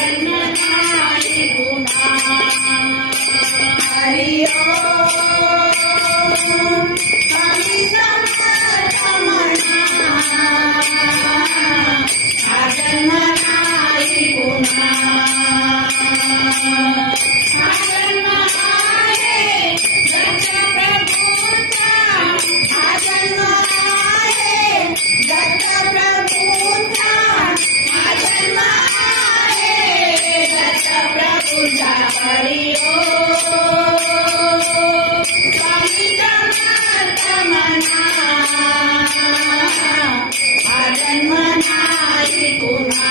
जन्मनाई गुणा हरि ओम स्वामी समर्थ मना जन्मनाई गुणा जन्म आहे दत्त प्रभूचा जन्म आहे दत्त प्रभूचा जन्म आहे दत्त प्रभूचा हरि ओम स्वामी समर्थ मना जन्म नाही गुणा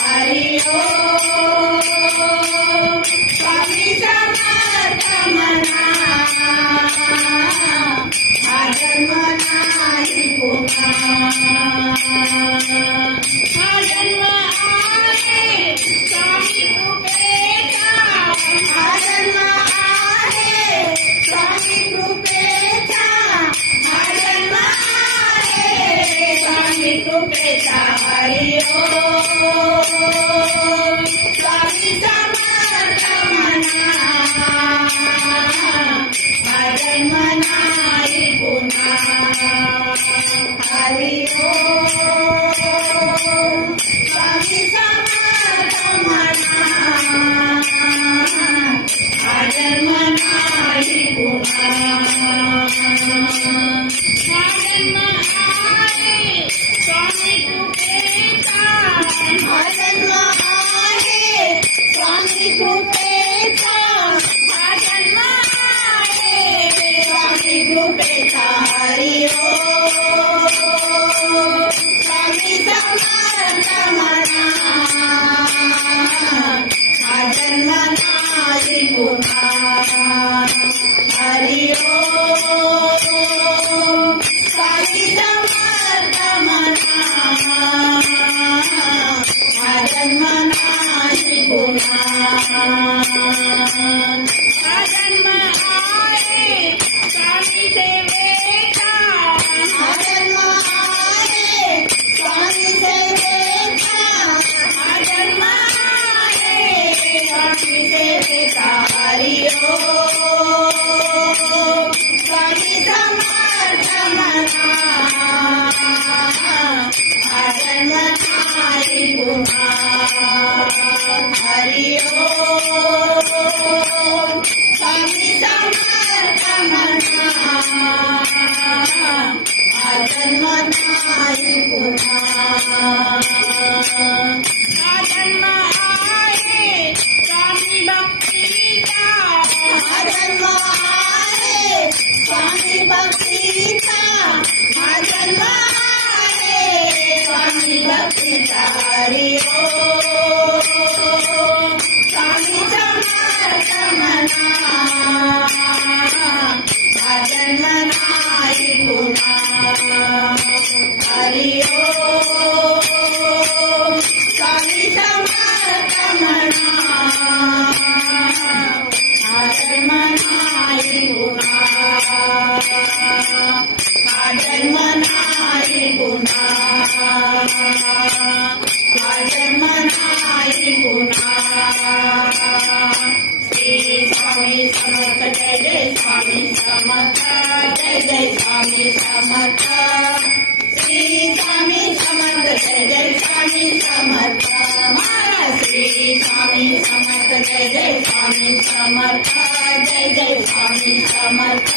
हरि ओम स्वामी समर्थ मना जन्म नाही गुणा जन्म आहे स्वामी कृपेचा जन्म आहे स्वामी कृपेचा जन्म आहे स्वामी कृपेचा हरि ओम स्वामी समर्थ मना जन्म नाही गुणा हरि ओम स्वामी समर्थ मना जन्म नाही गुणा जन्म आहे स्वामी कृपेचा जन्म आहे स्वामी कृपेचा जन्म आहे स्वामी कृपेचा हरि ओम स्वामी समर्थ मना जन्म नाही गुणा हरि ओम स्वामी समर्थ मना जन्म नाही गुणा जन्म आहे स्वामी सेवेचा जन्म आहे स्वामी सेवेचा जन्म आहे स्वामी सेवेचा हरि ओम स्वामी समर्थ मना जन्म नाही गुणा हरि ओम स्वामी समर्थ मना जन्म नाही गुणा जन्म आहे स्वामी भक्तीचा जन्म आहे स्वामी भक्तीचा जन्म आहे स्वामी भक्तीचा हरि ओम स्वामी समर्थ मना जन्म नाही गुणा हरि ओम स्वामी समर्थ मना जन्म नाही गुणा जन्म नाही गुणा जन्म नाही गुणा श्री स्वामी समर्थ जय जय स्वामी समर्थ जय जय स्वामी समर्थ श्री स्वामी समर्थ जय जय स्वामी समर्थ महाराज श्री स्वामी समर्थ जय जय स्वामी समर्थ जय जय स्वामी समर्थ